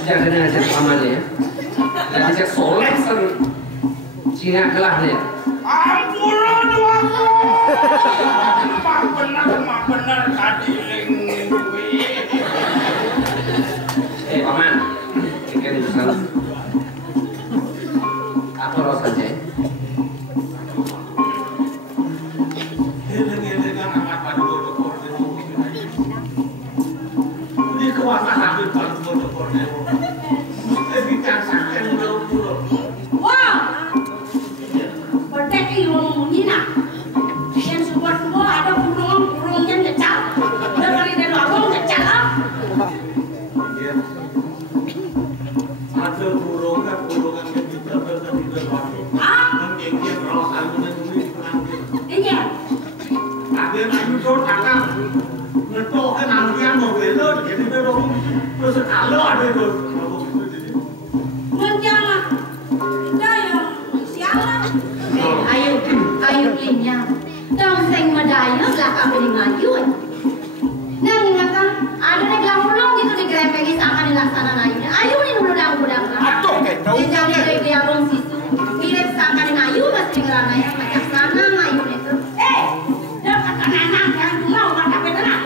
Jangan ngajak pamannya ya. Dan cek soleh sen Cina kelah ya. Ampunan waktu. Mak bener kadiling duit. Paman, ikan itu salah. Apa rasa saja? Eleng-elengan amat pada dokter itu. Ini kuasa habis pada dokter itu. Tapi kasarkan udah. Wah, berdek ini ngomong Nina. Yang support gua ada burungnya ngecap. Dari abang ngecap. Ada burungan yang ditabrak dan diberbagi. Yang rasa dengan duit pengantin. Iya. Ada ayu jauh takkan. Ngetokkan antrian mau belok, jadi belok. Terus kalau ada itu. Menjangan. Dah yang sialan. Ayo klinya. Dong sing medaya lah kami ngayun. Nang ngata ada nek lampulong gitu di grepegis akan dilaksanakan ayun. Ayun ini udang-udang. Aduh, kayak tahu. Jadi dia abang situ. Mirip akan ngayun mesti ngerananya macam sana ngayun itu. Dah kata anak yang mau pada beneran.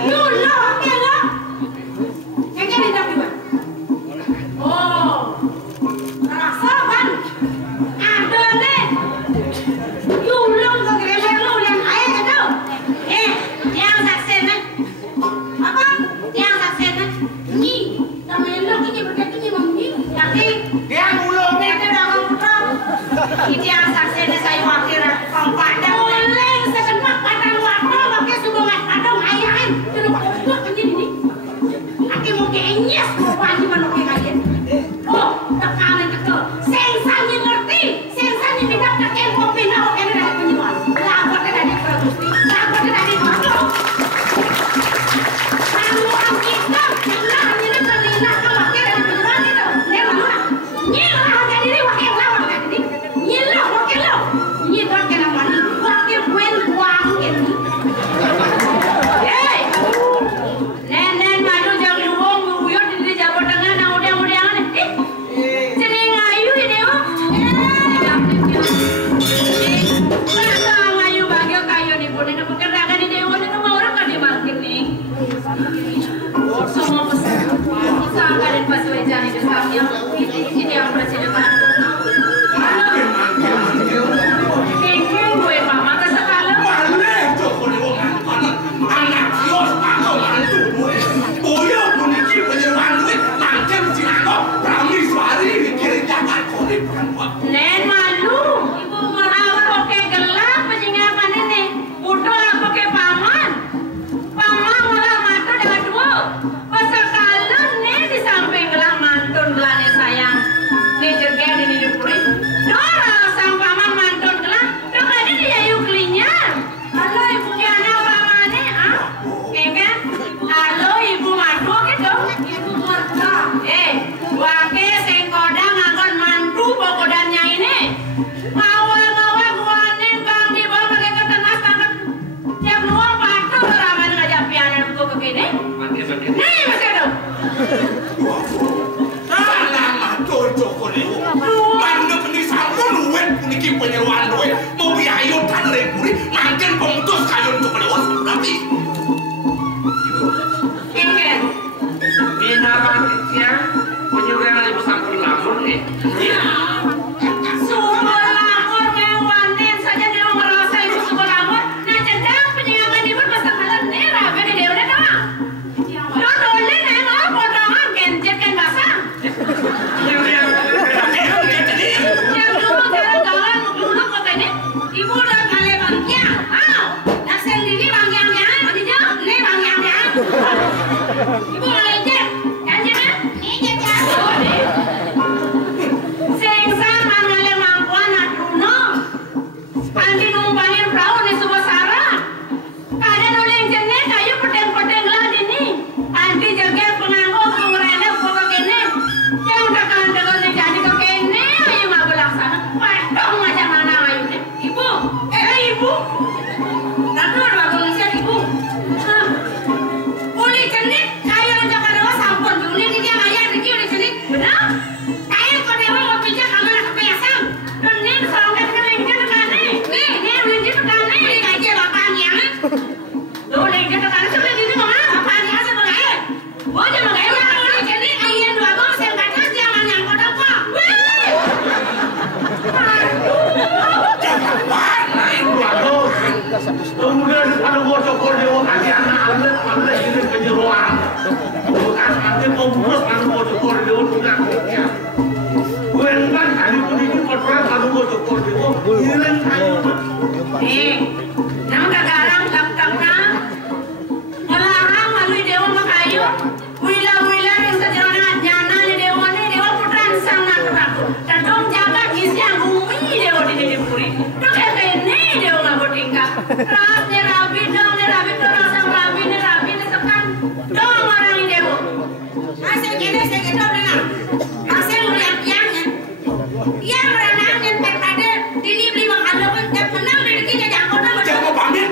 Lu lo, oke lo. Kayaknya tidak juga. Oh, rasa kan? Ada nih. Yulung ke gereja lu yang kaya itu. Yang saksena. Apa? Yang saksena. Ini namanya lu ini berkait ini mami. Tapi Dia mulung. dia tidak mau putra. Ini yang saksena saya wakil kau padang. Boleh sekenak padang waktu pakai subungan padang ayahin. Terus buat begini. Aki mau kenyes mau panji manoke kalian. Oh, tak kalian keke. Sensanya ngerti. Sensanya tidak kakek mau pindah oke dari penyuan. Lapor dari produksi. Lapor dari makhluk. Kamu orang kita. Nah, ini terlihat kalau oke dari penyuan itu. Dia mana? Nyilah harga diri wakil lawan harga diri. Nyilah wakil lo. Nyilah kena mana? Wakil kuen uang ini. Hei. Nen maju jang luwung nguyut di Jawa Tengah nang udang-udangan. Jeneng ayu ini oh. Masa ngayu bagyo kayo ni pun ini pekerjaan di dewa ini mau orang kan dimangkin nih. Semua pesan. Bisa kalian pas wajah itu sambil ini yang bercerita. Kengkeng gue mama kesekala. Mana Joko Dewa mantan anak kios atau mantu gue. Boyo puniki penyerang duit. Nanti Cina kok berani suari dikirim jangan kodip perempuan. Nen malu. Apa pakai gelap penyingapan ini? Udah lah pakai paman. Paman malah mantu dengan dua. Pasal kalian nih di samping gelap mantun gelapnya sayang. Nih jergen ini dipuri. Dora sang paman mantun gelap. Dora ini dia yuk klinya. Halo ibu Kiana pamannya ah? Kan? Halo ibu madu gitu. Ibu merta. Wake sing kodang ngakon mantu pokodannya ini. Ngawa-ngawa guanin bang di bawah pakai ketenas tangan. Tiap luang patung ramen ngajak pianan buku begini. Nih masih ada. Salah matur Joko Dewa. Mana benih samun duit puniki penyerang duit. Mau biayo tan repuri. Makin pemutus kayu Joko Dewa berarti. Kengken. Bina ya, penyuruhan ibu sampun lamun nih. Sumber lamur ngewanin saja dia merasa ibu sumber lamur. Nah cendang penyingapan ibu pasang malam nih rabe di dewa nama. Lo dolin yang lo potongan kenjet kan ini saya gedor dengan hasil lihat yang merenangin pada dili makan pun tak menang dari kita jangkau nama. Jangan pamit,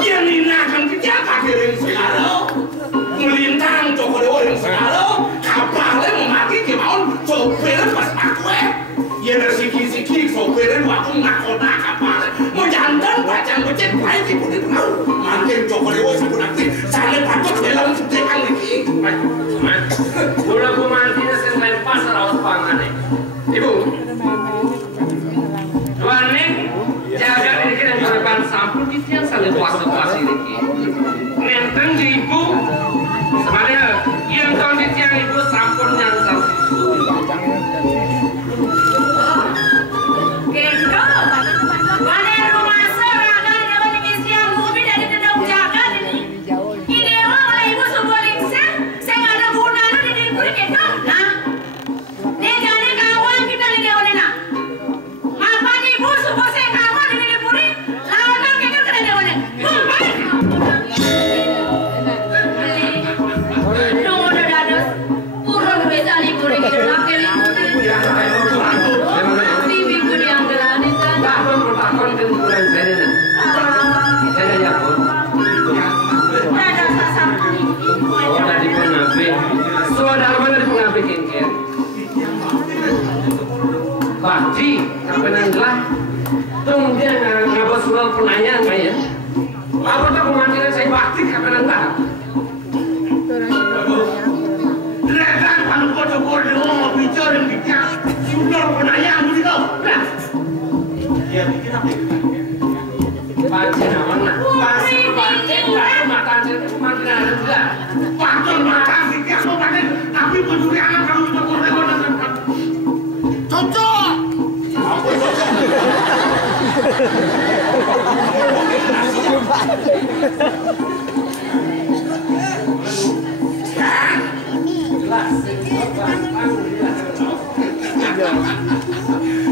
yang ini akan dijaga kirim sekarang melintang toko dewa yang sekarang kapalnya memaki kemauan sopirnya pas aku ya dari siki-siki sopirnya waktu nakona kapalnya mau jantan bacang becet baik ibu di tengah makin toko dewa sih pun nanti saya patut dalam sedekan lagi udah aku mantinya saya lempar serau pangan ibu Tuanin jaga diri kita di depan sampul di tiang saling puasa ini. Nenteng di ibu, sebenarnya yang tahun di tiang ibu sampulnya sampul. Kendo, mana rumah serangan dewa dengan siang bumi dari dedau jaga ini. Ini oleh ibu sebuah lingsen, saya nggak ada gunanya di diri puri kendo. Nah, ini jadi kawan kita di dewa nena. Apa ibu sebuah saya kawan di diri puri, lawan kendo kena dewa nena. Nunggu udah dados, purun bisa libur kendo laki-laki. Takon kan kurang saya nih. Saya ya pun. Oh dari pengabik. Saudara mana dari pengabik kengker? Bakti sampai nanglah. Tung dia ngabas surat penanyaan kaya. Apa tak pemanggilan saya bakti sampai nanglah. lekan kalau kau dewa mau bicara yang bicara sudah penanyaan begitu ya bikin apa Pancen mana? Pancen tak makan sih, makan ada juga. patut makan bikin aku panen tapi peduli anak kamu itu dewa dan cocok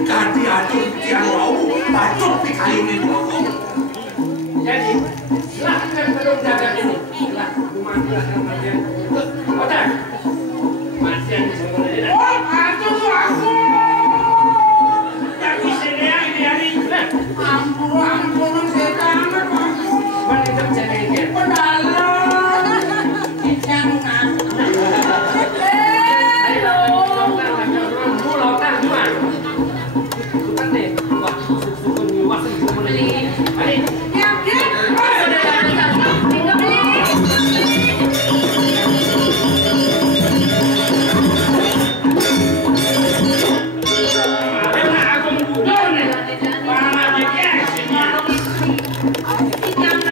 hati-hati yang mau patut dikayunin Jadi, silahkan belum jaga ini. Silahkan memanggilkan bagian. Oke. Masih yang sebenarnya. oh aduh aku yang sini hari ampun setan aku Mana terjadi ini?